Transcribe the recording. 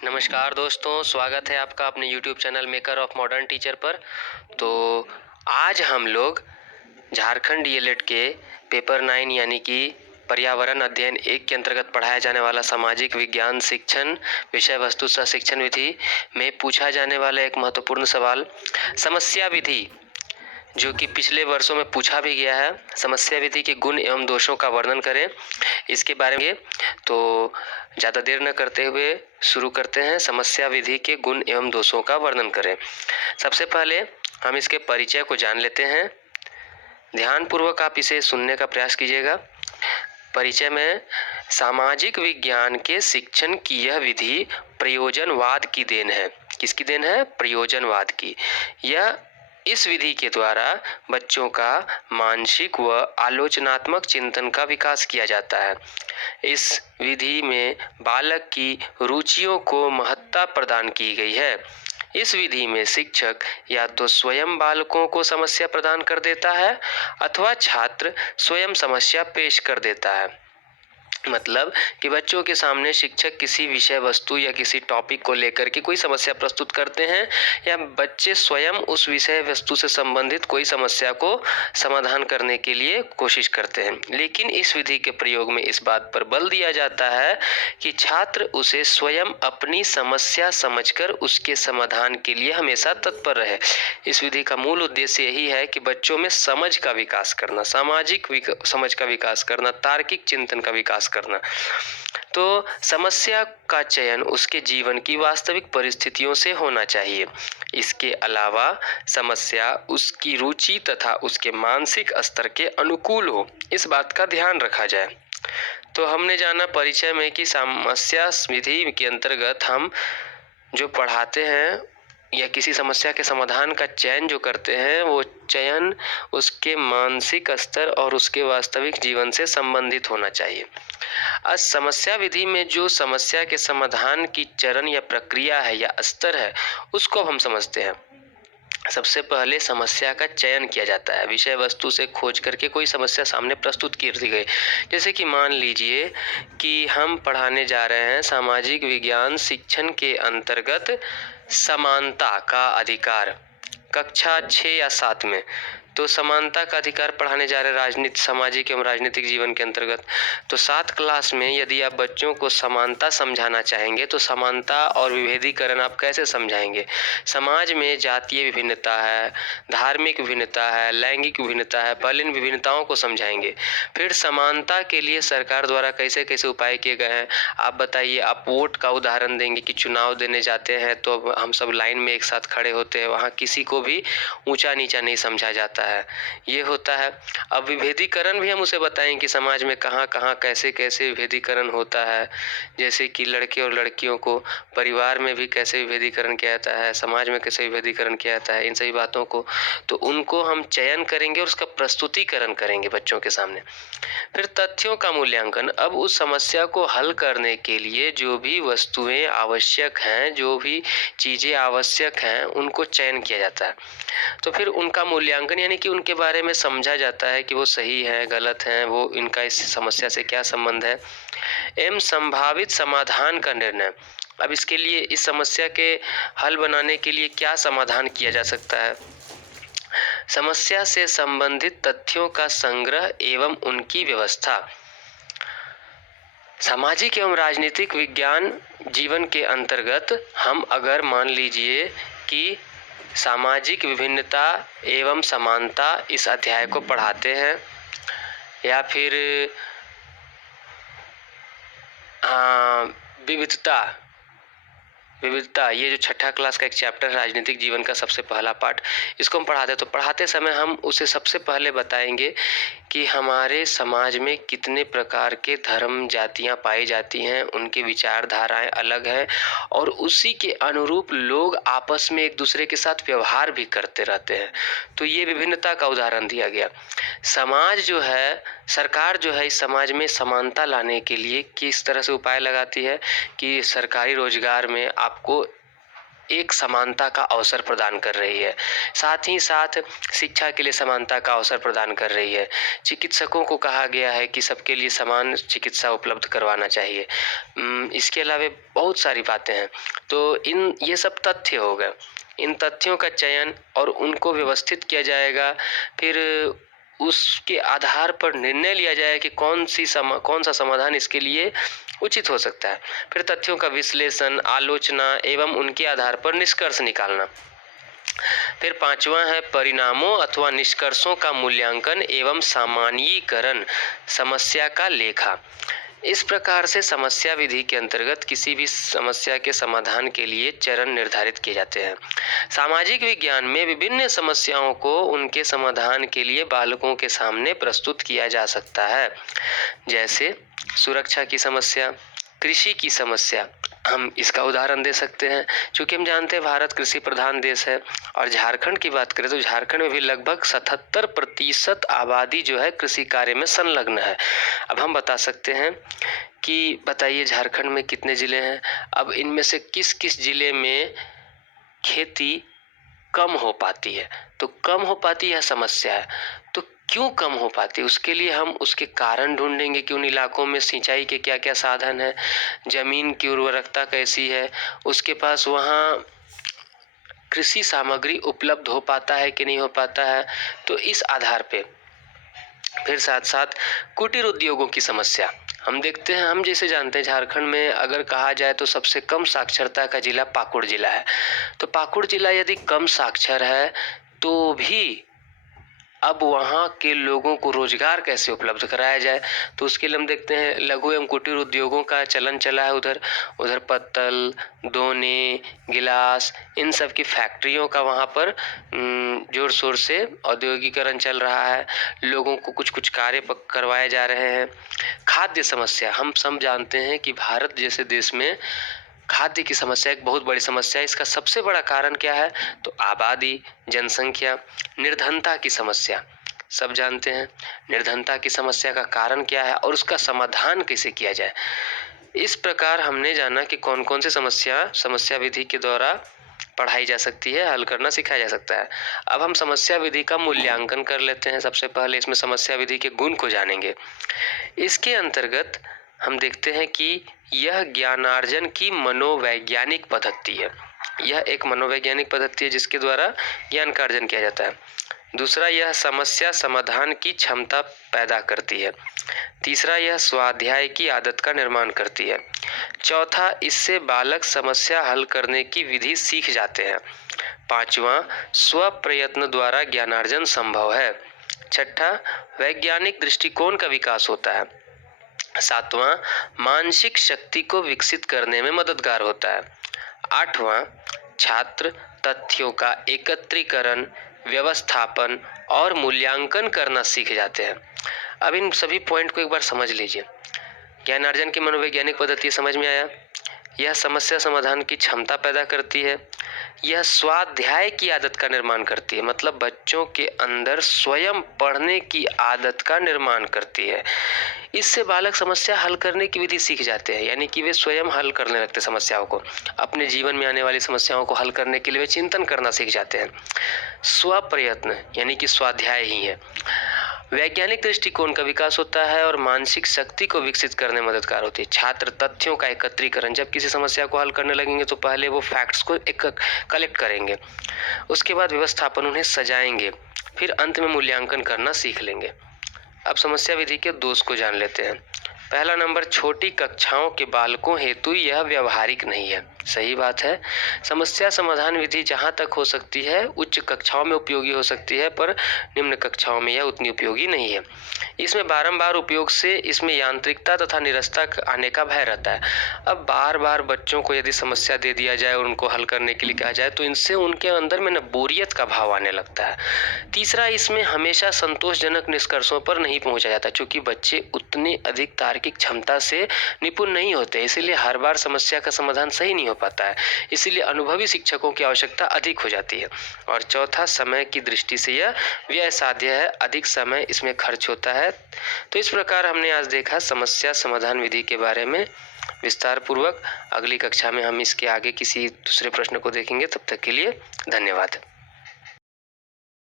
नमस्कार दोस्तों, स्वागत है आपका अपने YouTube channel maker of modern teacher पर। तो आज हम लोग झारखंड डीएलएड के पेपर 9 यानी कि पर्यावरण अध्ययन 1 के अंतर्गत पढ़ाया जाने वाला सामाजिक विज्ञान शिक्षण विषय वस्तु सह शिक्षण विधि में पूछा जाने वाला एक महत्वपूर्ण सवाल समस्या विधि, जो कि पिछले वर्षों में पूछा भी गया है। समस्या विधि के गुण एवं दोषों का वर्णन करें, इसके बारे में। तो ज़्यादा देर न करते हुए शुरू करते हैं। समस्या विधि के गुण एवं दोषों का वर्णन करें। सबसे पहले हम इसके परिचय को जान लेते हैं। ध्यानपूर्वक आप इसे सुनने का प्रयास कीजिएगा। परिचय में सामाजिक विज्ञान के शिक्षण की यह विधि प्रयोजनवाद की देन है। किसकी देन है? प्रयोजनवाद की। यह इस विधि के द्वारा बच्चों का मानसिक व आलोचनात्मक चिंतन का विकास किया जाता है। इस विधि में बालक की रुचियों को महत्ता प्रदान की गई है। इस विधि में शिक्षक या तो स्वयं बालकों को समस्या प्रदान कर देता है अथवा छात्र स्वयं समस्या पेश कर देता है। मतलब कि बच्चों के सामने शिक्षक किसी विषय वस्तु या किसी टॉपिक को लेकर के कोई समस्या प्रस्तुत करते हैं या बच्चे स्वयं उस विषय वस्तु से संबंधित कोई समस्या को समाधान करने के लिए कोशिश करते हैं। लेकिन इस विधि के प्रयोग में इस बात पर बल दिया जाता है कि छात्र उसे स्वयं अपनी समस्या समझकर उसके समाधान के लिए हमेशा तत्पर रहे। इस विधि का मूल उद्देश्य यही है कि बच्चों में समझ का विकास करना, सामाजिक समझ का विकास करना, तार्किक चिंतन का विकास करना। तो समस्या का चयन उसके जीवन की वास्तविक परिस्थितियों से होना चाहिए। इसके अलावा समस्या उसकी रुचि तथा उसके मानसिक स्तर के अनुकूल हो, इस बात का ध्यान रखा जाए। तो हमने जाना परिचय में कि समस्या विधि के अंतर्गत हम जो पढ़ाते हैं या किसी समस्या के समाधान का चयन जो करते हैं, वो चयन उसके मानसिक स्तर और उसके वास्तविक जीवन से संबंधित होना चाहिए। आज समस्या विधि में जो समस्या के समाधान की चरण या प्रक्रिया है या स्तर है, उसको हम समझते हैं। सबसे पहले समस्या का चयन किया जाता है। विषय वस्तु से खोज करके कोई समस्या सामने प्रस्तुत की गई। जैसे कि मान लीजिए कि हम पढ़ाने जा रहे हैं सामाजिक विज्ञान शिक्षण के अंतर्गत समानता का अधिकार, कक्षा 6 या 7 में। तो समानता का अधिकार पढ़ाने जा रहे राजनीति, सामाजिक एवं राजनीतिक जीवन के अंतर्गत। तो 7 क्लास में यदि आप बच्चों को समानता समझाना चाहेंगे तो समानता और विभेदीकरण आप कैसे समझाएंगे? समाज में जातीय विभिन्नता है, धार्मिक विभिन्नता है, लैंगिक विभिन्नता है, पहले इन विभिन्नताओं को समझाएंगे। फिर समानता के लिए सरकार द्वारा कैसे कैसे उपाय किए गए हैं आप बताइए। आप वोट का उदाहरण देंगे कि चुनाव देने जाते हैं तो हम सब लाइन में एक साथ खड़े होते हैं, वहाँ किसी को भी ऊंचा नीचा नहीं समझा जाता है, ये होता है। अब विभेदीकरण भी हम उसे बताएं कि समाज में कहाँ कहाँ कैसे कैसे विभेदीकरण होता है। जैसे कि लड़के और लड़कियों को परिवार में भी कैसे विभेदीकरण किया जाता है, समाज में कैसे विभेदीकरण किया जाता है, इन सभी बातों को तो उनको हम चयन करेंगे और उसका प्रस्तुतिकरण करेंगे बच्चों के सामने। फिर तथ्यों का मूल्यांकन। अब उस समस्या को हल करने के लिए जो भी वस्तुएं आवश्यक हैं, जो भी चीज़ें आवश्यक हैं, उनको चयन किया जाता है। तो फिर उनका मूल्यांकन यानी कि उनके बारे में समझा जाता है कि वो सही है, गलत है, वो इनका इस समस्या से क्या संबंध है, एवं संभावित समाधान का निर्णय। अब इसके लिए इस समस्या के हल बनाने के लिए क्या समाधान किया जा सकता है? समस्या से संबंधित तथ्यों का संग्रह एवं उनकी व्यवस्था। सामाजिक एवं राजनीतिक विज्ञान जीवन के अंतर्गत हम अगर मान लीजिए कि सामाजिक विभिन्नता एवं समानता इस अध्याय को पढ़ाते हैं या फिर विविधता, ये जो 6ठा क्लास का एक चैप्टर है राजनीतिक जीवन का सबसे पहला पार्ट, इसको हम पढ़ाते हैं। तो पढ़ाते समय हम उसे सबसे पहले बताएंगे कि हमारे समाज में कितने प्रकार के धर्म जातियां पाई जाती हैं, उनकी विचारधाराएं अलग हैं और उसी के अनुरूप लोग आपस में एक दूसरे के साथ व्यवहार भी करते रहते हैं। तो ये विभिन्नता का उदाहरण दिया गया। समाज जो है, सरकार जो है, इस समाज में समानता लाने के लिए किस तरह से उपाय लगाती है कि सरकारी रोजगार में आपको एक समानता का अवसर प्रदान कर रही है। साथ ही साथ शिक्षा के लिए समानता का अवसर प्रदान कर रही है। चिकित्सकों को कहा गया है कि सबके लिए समान चिकित्सा उपलब्ध करवाना चाहिए। इसके अलावा बहुत सारी बातें हैं। तो ये सब तथ्य हो गए। इन तथ्यों का चयन और उनको व्यवस्थित किया जाएगा, फिर उसके आधार पर निर्णय लिया जाए कि कौन सा समाधान इसके लिए उचित हो सकता है। फिर तथ्यों का विश्लेषण, आलोचना एवं उनके आधार पर निष्कर्ष निकालना। फिर पांचवा है परिणामों अथवा निष्कर्षों का मूल्यांकन एवं सामान्यीकरण, समस्या का लेखा। इस प्रकार से समस्या विधि के अंतर्गत किसी भी समस्या के समाधान के लिए चरण निर्धारित किए जाते हैं। सामाजिक विज्ञान में विभिन्न समस्याओं को उनके समाधान के लिए बालकों के सामने प्रस्तुत किया जा सकता है, जैसे सुरक्षा की समस्या, कृषि की समस्या। हम इसका उदाहरण दे सकते हैं, क्योंकि हम जानते हैं भारत कृषि प्रधान देश है और झारखंड की बात करें तो झारखंड में भी लगभग 77% आबादी जो है कृषि कार्य में संलग्न है। अब हम बता सकते हैं कि बताइए झारखंड में कितने जिले हैं, अब इनमें से किस किस जिले में खेती कम हो पाती है। तो कम हो पाती है समस्या है, तो क्यों कम हो पाती है उसके लिए हम उसके कारण ढूंढेंगे कि उन इलाकों में सिंचाई के क्या क्या साधन है, जमीन की उर्वरकता कैसी है, उसके पास वहाँ कृषि सामग्री उपलब्ध हो पाता है कि नहीं हो पाता है। तो इस आधार पे फिर साथ साथ कुटीर उद्योगों की समस्या हम देखते हैं। हम जैसे जानते हैं झारखंड में अगर कहा जाए तो सबसे कम साक्षरता का जिला पाकुड़ जिला है। तो पाकुड़ जिला यदि कम साक्षर है तो भी अब वहाँ के लोगों को रोजगार कैसे उपलब्ध कराया जाए, तो उसके लिए हम देखते हैं लघु एवं कुटीर उद्योगों का चलन चला है। उधर पत्तल, दोने, गिलास, इन सब की फैक्ट्रियों का वहाँ पर जोर शोर से औद्योगिकरण चल रहा है। लोगों को कुछ कुछ कार्य करवाए जा रहे हैं। खाद्य समस्या, हम सब जानते हैं कि भारत जैसे देश में खाद्य की समस्या एक बहुत बड़ी समस्या है। इसका सबसे बड़ा कारण क्या है, तो आबादी, जनसंख्या, निर्धनता की समस्या। सब जानते हैं निर्धनता की समस्या का कारण क्या है और उसका समाधान कैसे किया जाए। इस प्रकार हमने जाना कि कौन कौन सी समस्या विधि के द्वारा पढ़ाई जा सकती है, हल करना सिखाया जा सकता है। अब हम समस्या विधि का मूल्यांकन कर लेते हैं। सबसे पहले इसमें समस्या विधि के गुण को जानेंगे। इसके अंतर्गत हम देखते हैं कि यह ज्ञानार्जन की मनोवैज्ञानिक पद्धति है। यह एक मनोवैज्ञानिक पद्धति है जिसके द्वारा ज्ञान का अर्जन किया जाता है। दूसरा, यह समस्या समाधान की क्षमता पैदा करती है। तीसरा, यह स्वाध्याय की आदत का निर्माण करती है। चौथा, इससे बालक समस्या हल करने की विधि सीख जाते हैं। पांचवा, स्व प्रयत्न द्वारा ज्ञानार्जन संभव है। छठा, वैज्ञानिक दृष्टिकोण का विकास होता है। सातवां, मानसिक शक्ति को विकसित करने में मददगार होता है। आठवां, छात्र तथ्यों का एकत्रीकरण, व्यवस्थापन और मूल्यांकन करना सीख जाते हैं। अब इन सभी पॉइंट को एक बार समझ लीजिए। ज्ञानार्जन की मनोवैज्ञानिक पद्धति समझ में आया। यह समस्या समाधान की क्षमता पैदा करती है। यह स्वाध्याय की आदत का निर्माण करती है, मतलब बच्चों के अंदर स्वयं पढ़ने की आदत का निर्माण करती है। इससे बालक समस्या हल करने की विधि सीख जाते हैं, यानी कि वे स्वयं हल करने लगते समस्याओं को। अपने जीवन में आने वाली समस्याओं को हल करने के लिए वे चिंतन करना सीख जाते हैं। स्व प्रयत्न यानी कि स्वाध्याय ही है। वैज्ञानिक दृष्टिकोण का विकास होता है और मानसिक शक्ति को विकसित करने में मददगार होती है। छात्र तथ्यों का एकत्रीकरण, जब किसी समस्या को हल करने लगेंगे तो पहले वो फैक्ट्स को कलेक्ट करेंगे, उसके बाद व्यवस्थापन, उन्हें सजाएंगे, फिर अंत में मूल्यांकन करना सीख लेंगे। अब समस्या विधि के दोष को जान लेते हैं। पहला नंबर, छोटी कक्षाओं के बालकों हेतु यह व्यवहारिक नहीं है। सही बात है, समस्या समाधान विधि जहां तक हो सकती है उच्च कक्षाओं में उपयोगी हो सकती है, पर निम्न कक्षाओं में यह उतनी उपयोगी नहीं है। इसमें बारंबार उपयोग से इसमें यांत्रिकता तथा निरस्ता आने का भय रहता है। अब बार बार बच्चों को यदि समस्या दे दिया जाए और उनको हल करने के लिए कहा जाए तो इनसे उनके अंदर में न बोरियत का भाव आने लगता है। तीसरा, इसमें हमेशा संतोषजनक निष्कर्षों पर नहीं पहुंचा जाता, क्योंकि बच्चे उतने अधिक तार्किक क्षमता से निपुण नहीं होते, इसीलिए हर बार समस्या का समाधान सही नहीं हो पाता है। इसीलिए अनुभवी शिक्षकों की आवश्यकता अधिक हो जाती है। और चौथा, समय की दृष्टि से यह व्यय साध्य है, अधिक समय इसमें खर्च होता है। तो इस प्रकार हमने आज देखा समस्या समाधान विधि के बारे में विस्तार पूर्वक। अगली कक्षा में हम इसके आगे किसी दूसरे प्रश्न को देखेंगे। तब तक के लिए धन्यवाद।